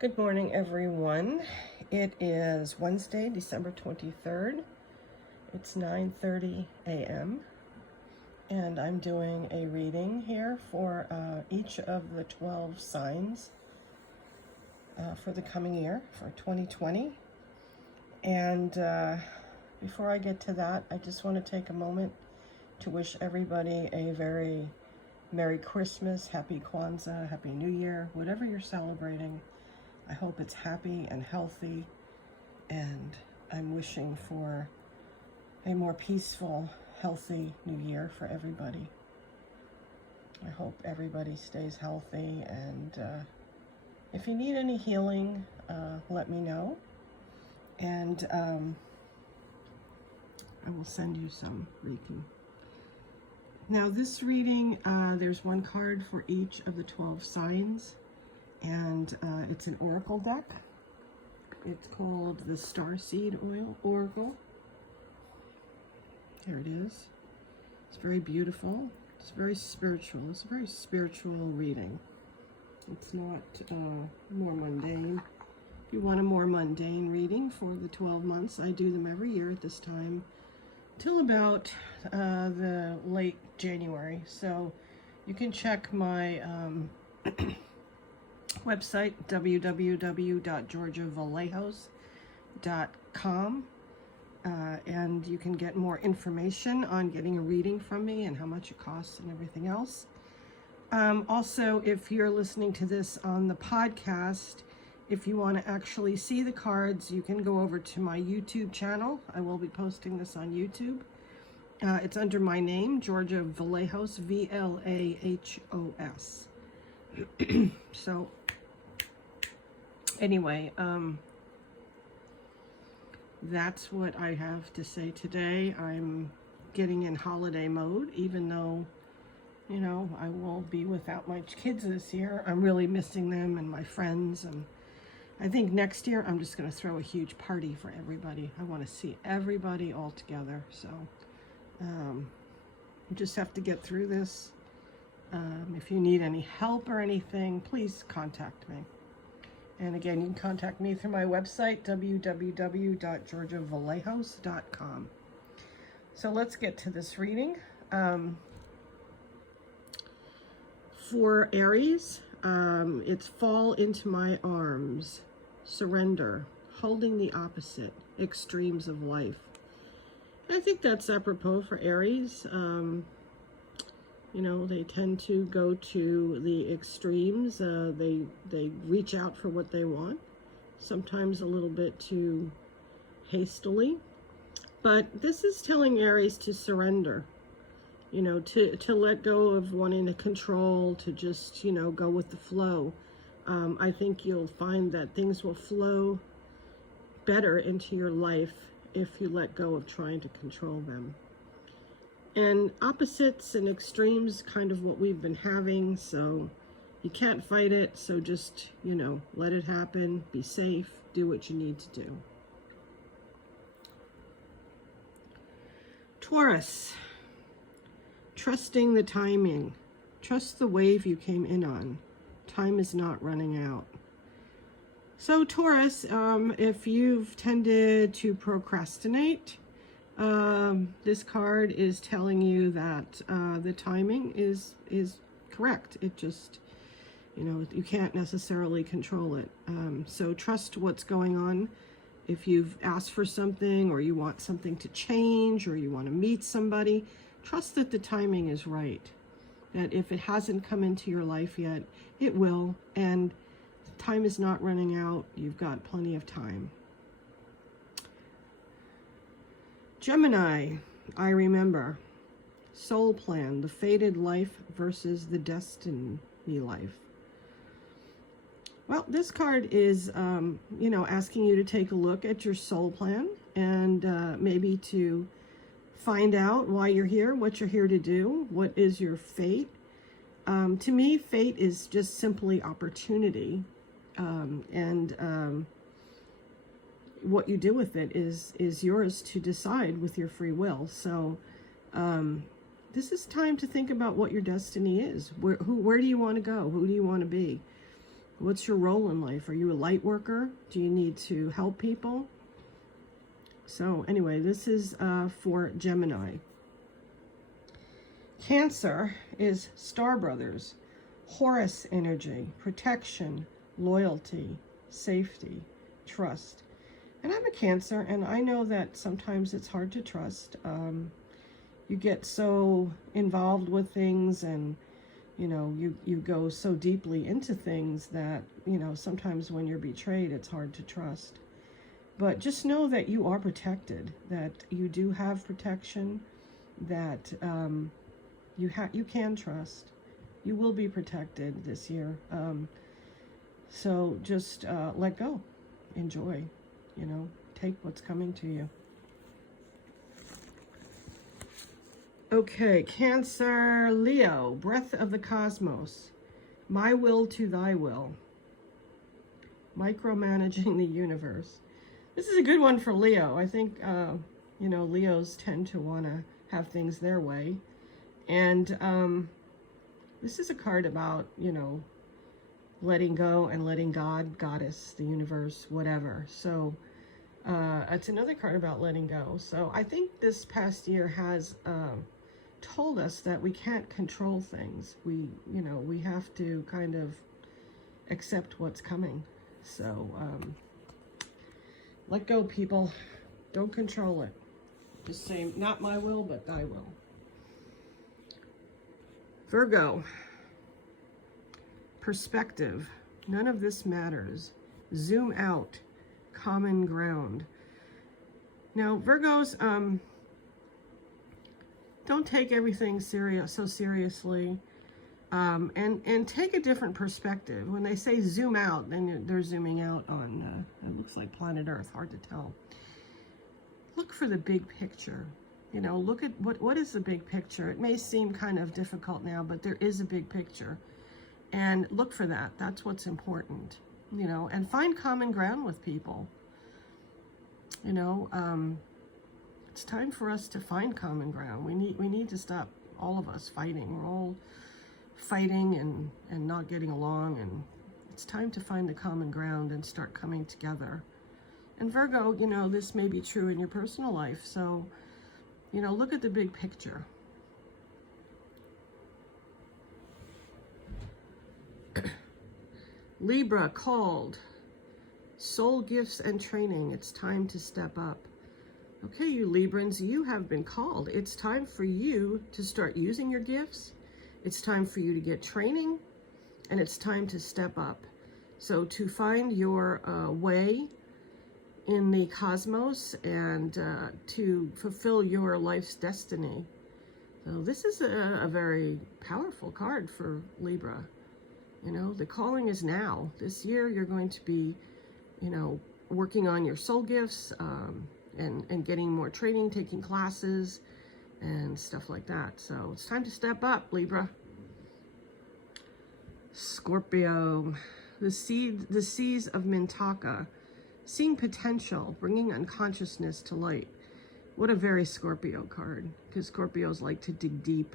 Good morning, everyone. It is Wednesday, December 23rd. It's 9:30 a.m. and I'm doing a reading here for each of the 12 signs for the coming year, for 2020. And before I get to that, I just want to take a moment to wish everybody a very Merry Christmas, Happy Kwanzaa, Happy New Year, whatever you're celebrating. I hope it's happy and healthy, and I'm wishing for a more peaceful, healthy new year for everybody. I hope everybody stays healthy, and if you need any healing, let me know, and I will send you some Reiki. Now this reading, there's one card for each of the 12 signs. And it's an oracle deck. It's called the Starseed Oracle. Here it is. It's very beautiful. It's very spiritual. It's a very spiritual reading. It's not more mundane. If you want a more mundane reading for the 12 months, I do them every year at this time till about the late January. So you can check my website, www.georgiavallejos.com, and you can get more information on getting a reading from me and how much it costs and everything else. Also, if you're listening to this on the podcast, if you want to actually see the cards, you can go over to my YouTube channel. I will be posting this on YouTube. It's under my name, Georgia Vallejos, V-L-A-H-O-S. So anyway, that's what I have to say today. I'm getting in holiday mode, even though, you know, I will be without my kids this year. I'm really missing them and my friends, and I think next year I'm just going to throw a huge party for everybody. I want to see everybody all together, so you just have to get through this. If you need any help or anything, please contact me. And again, you can contact me through my website, www.georgiavallejos.com. So let's get to this reading. For Aries, it's fall into my arms, surrender, holding the opposite, extremes of life. I think that's apropos for Aries. You know, they tend to go to the extremes. They reach out for what they want, sometimes a little bit too hastily. But this is telling Aries to surrender, you know, to let go of wanting to control, to just, you know, go with the flow. I think you'll find that things will flow better into your life if you let go of trying to control them. And opposites and extremes, kind of what we've been having, so you can't fight it, so just, you know, let it happen, be safe, do what you need to do. Taurus, trusting the timing. Trust the wave you came in on. Time is not running out. So Taurus, if you've tended to procrastinate, this card is telling you that the timing is correct. It just, you know, you can't necessarily control it. So trust what's going on. If you've asked for something, or you want something to change, or you want to meet somebody, trust that the timing is right. That if it hasn't come into your life yet, it will. And time is not running out. You've got plenty of time. Gemini, I remember. Soul plan, the fated life versus the destiny life. Well, this card is, you know, asking you to take a look at your soul plan and maybe to find out why you're here, what you're here to do, what is your fate. To me, fate is just simply opportunity, and what you do with it is yours to decide with your free will. So this is time to think about what your destiny is. Where do you want to go? Who do you want to be? What's your role in life? Are you a light worker? Do you need to help people? So anyway, this is for Gemini. Cancer is Star Brothers, Horus energy, protection, loyalty, safety, trust. And I'm a Cancer, and I know that sometimes it's hard to trust. You get so involved with things, and you go so deeply into things that sometimes when you're betrayed, it's hard to trust. But just know that you are protected, that you do have protection, that you can trust. You will be protected this year. So just let go, enjoy, take what's coming to you. Okay, Cancer, Leo, breath of the cosmos, my will to thy will, micromanaging the universe. This is a good one for Leo. I think, Leos tend to want to have things their way. And this is a card about, letting go and letting God, Goddess, the universe, whatever. So it's another card about letting go. So I think this past year has told us that we can't control things. We have to kind of accept what's coming. So let go, people. Don't control it. Just say, not my will, but thy will. Virgo. Perspective. None of this matters. Zoom out. Common ground. Now, Virgos, don't take everything so seriously. And take a different perspective. When they say zoom out, then they're zooming out on, it looks like planet Earth, hard to tell. Look for the big picture. Look at what is the big picture. It may seem kind of difficult now, but there is a big picture. And look for that. That's what's important. And find common ground with people. It's time for us to find common ground. We need to stop, all of us, fighting. We're all fighting and not getting along, and it's time to find the common ground and start coming together. And Virgo, this may be true in your personal life, so look at the big picture. Libra, called, soul gifts and training. It's time to step up. Okay, you Librans, you have been called. It's time for you to start using your gifts. It's time for you to get training, and it's time to step up. So to find your way in the cosmos and to fulfill your life's destiny. So this is a very powerful card for Libra. The calling is now. This year you're going to be, working on your soul gifts and getting more training, taking classes, and stuff like that. So it's time to step up, Libra. Scorpio, the seas of Mintaka, seeing potential, bringing unconsciousness to light. What a very Scorpio card, because Scorpios like to dig deep,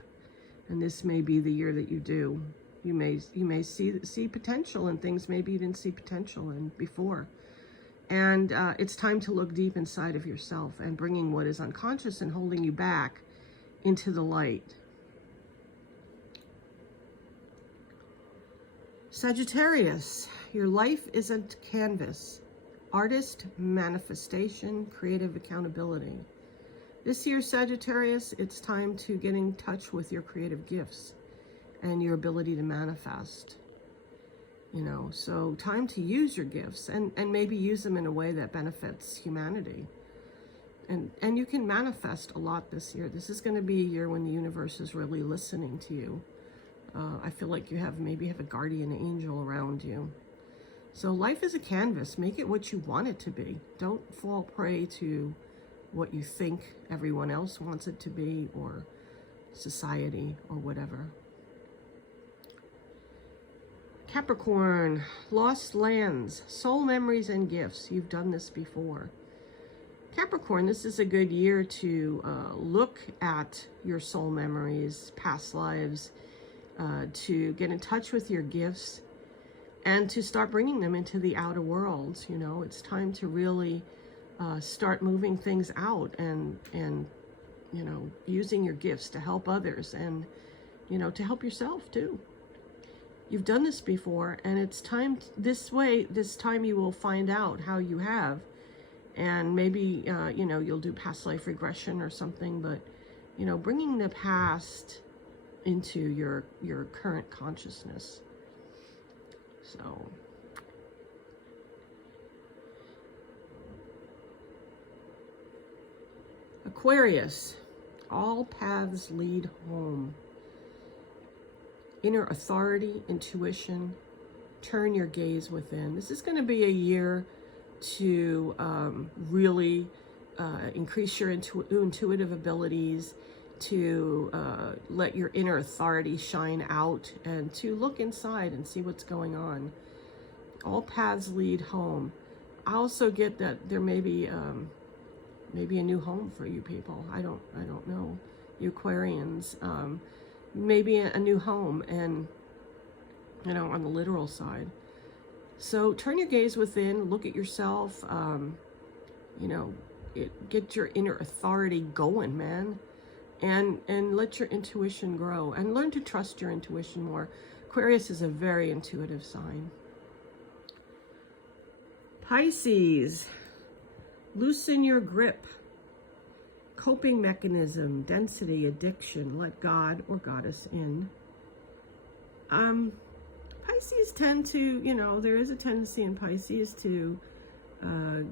and this may be the year that you do. You may see potential in things maybe you didn't see potential in before. And it's time to look deep inside of yourself and bringing what is unconscious and holding you back into the light. Sagittarius, your life isn't canvas. Artist, manifestation, creative accountability. This year, Sagittarius, it's time to get in touch with your creative gifts and your ability to manifest. So time to use your gifts and maybe use them in a way that benefits humanity. And you can manifest a lot this year. This is going to be a year when the universe is really listening to you. I feel like you maybe have a guardian angel around you. So life is a canvas. Make it what you want it to be. Don't fall prey to what you think everyone else wants it to be, or society, or whatever. Capricorn, lost lands, soul memories and gifts. You've done this before. Capricorn, this is a good year to look at your soul memories, past lives, to get in touch with your gifts, and to start bringing them into the outer world. You know, it's time to really start moving things out and you know, using your gifts to help others and, you know, to help yourself too. You've done this before, and it's time this time you will find out how you have, and maybe, you know, you'll do past life regression or something, but, you know, bringing the past into your current consciousness. So, Aquarius, all paths lead home. Inner authority, intuition, turn your gaze within. This is going to be a year to really increase your intuitive abilities, to let your inner authority shine out, and to look inside and see what's going on. All paths lead home. I also get that there may be maybe a new home for you people. I don't know, you Aquarians. Maybe a new home, and, you know, on the literal side. So turn your gaze within, look at yourself, you know, get your inner authority going, man, and let your intuition grow, and learn to trust your intuition more. Aquarius is a very intuitive sign. Pisces, loosen your grip. Coping mechanism, density, addiction, let God or goddess in. Pisces tend to, you know, there is a tendency in Pisces to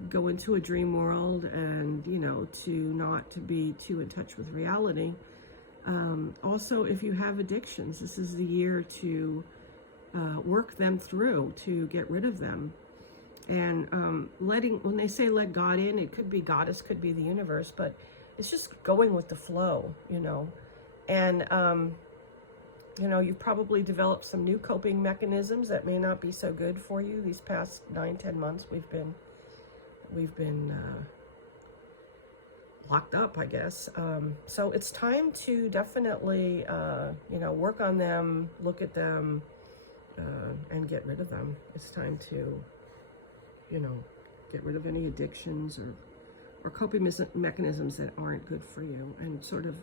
go into a dream world and, you know, to be too in touch with reality. Also, if you have addictions, this is the year to work them through, to get rid of them. And when they say let God in, it could be goddess, could be the universe, but it's just going with the flow, you know. And, you know, you've probably developed some new coping mechanisms that may not be so good for you. These past 9-10 months, we've been locked up, I guess. So it's time to definitely, you know, work on them, look at them, and get rid of them. It's time to, you know, get rid of any addictions or coping mechanisms that aren't good for you, and sort of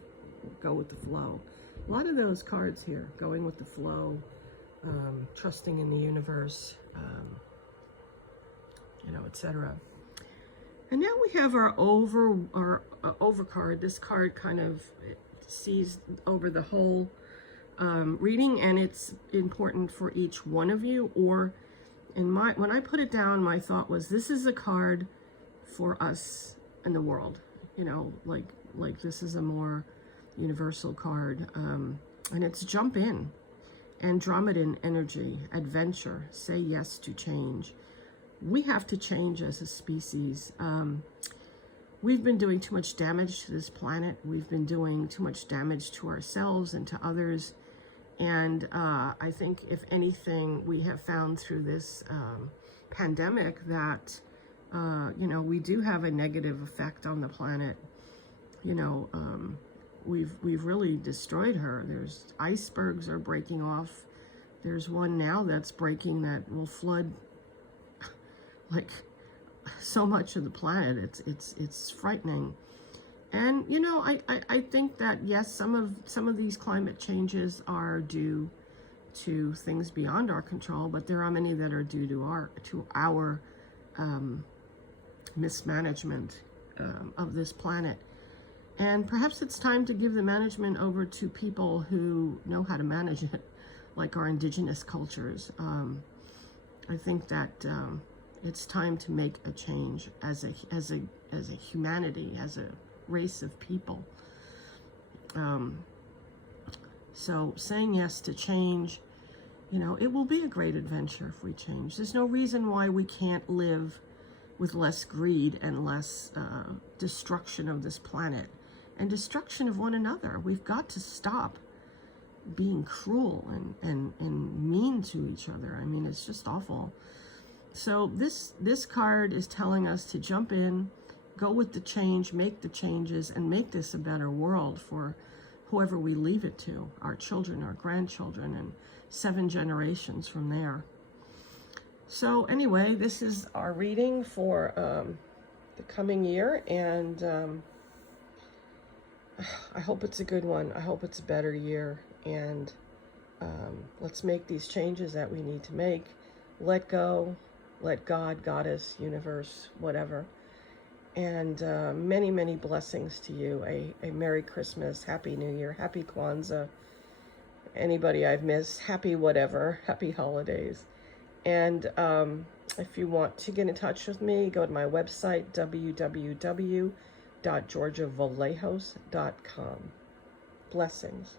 go with the flow. A lot of those cards here, going with the flow, trusting in the universe, you know, etc. And now we have our over card. This card kind of sees over the whole reading, and it's important for each one of you. Or when I put it down, my thought was, this is a card for us in the world, you know, like this is a more universal card, and it's jump in, Andromedan energy, adventure, say yes to change. We have to change as a species. We've been doing too much damage to this planet. We've been doing too much damage to ourselves and to others, and I think if anything, we have found through this pandemic that you know, we do have a negative effect on the planet. You know, we've really destroyed her. There's icebergs are breaking off. There's one now that's breaking that will flood like so much of the planet. It's frightening. And, you know, I think that, yes, some of these climate changes are due to things beyond our control, but there are many that are due to our mismanagement of this planet. And perhaps it's time to give the management over to people who know how to manage it, like our indigenous cultures. I think that it's time to make a change as a humanity, as a race of people. So saying yes to change, you know, it will be a great adventure if we change. There's no reason why we can't live with less greed and less destruction of this planet and destruction of one another. We've got to stop being cruel and mean to each other. I mean, it's just awful. So this card is telling us to jump in, go with the change, make the changes, and make this a better world for whoever we leave it to, our children, our grandchildren, and 7 generations from there. So anyway, this is our reading for the coming year, and I hope it's a good one. I hope it's a better year, and let's make these changes that we need to make. Let go, let God, Goddess, universe, whatever. And many, many blessings to you. A Merry Christmas, Happy New Year, Happy Kwanzaa. Anybody I've missed, happy whatever, happy holidays. And if you want to get in touch with me, go to my website, www.georgiavallejos.com. Blessings.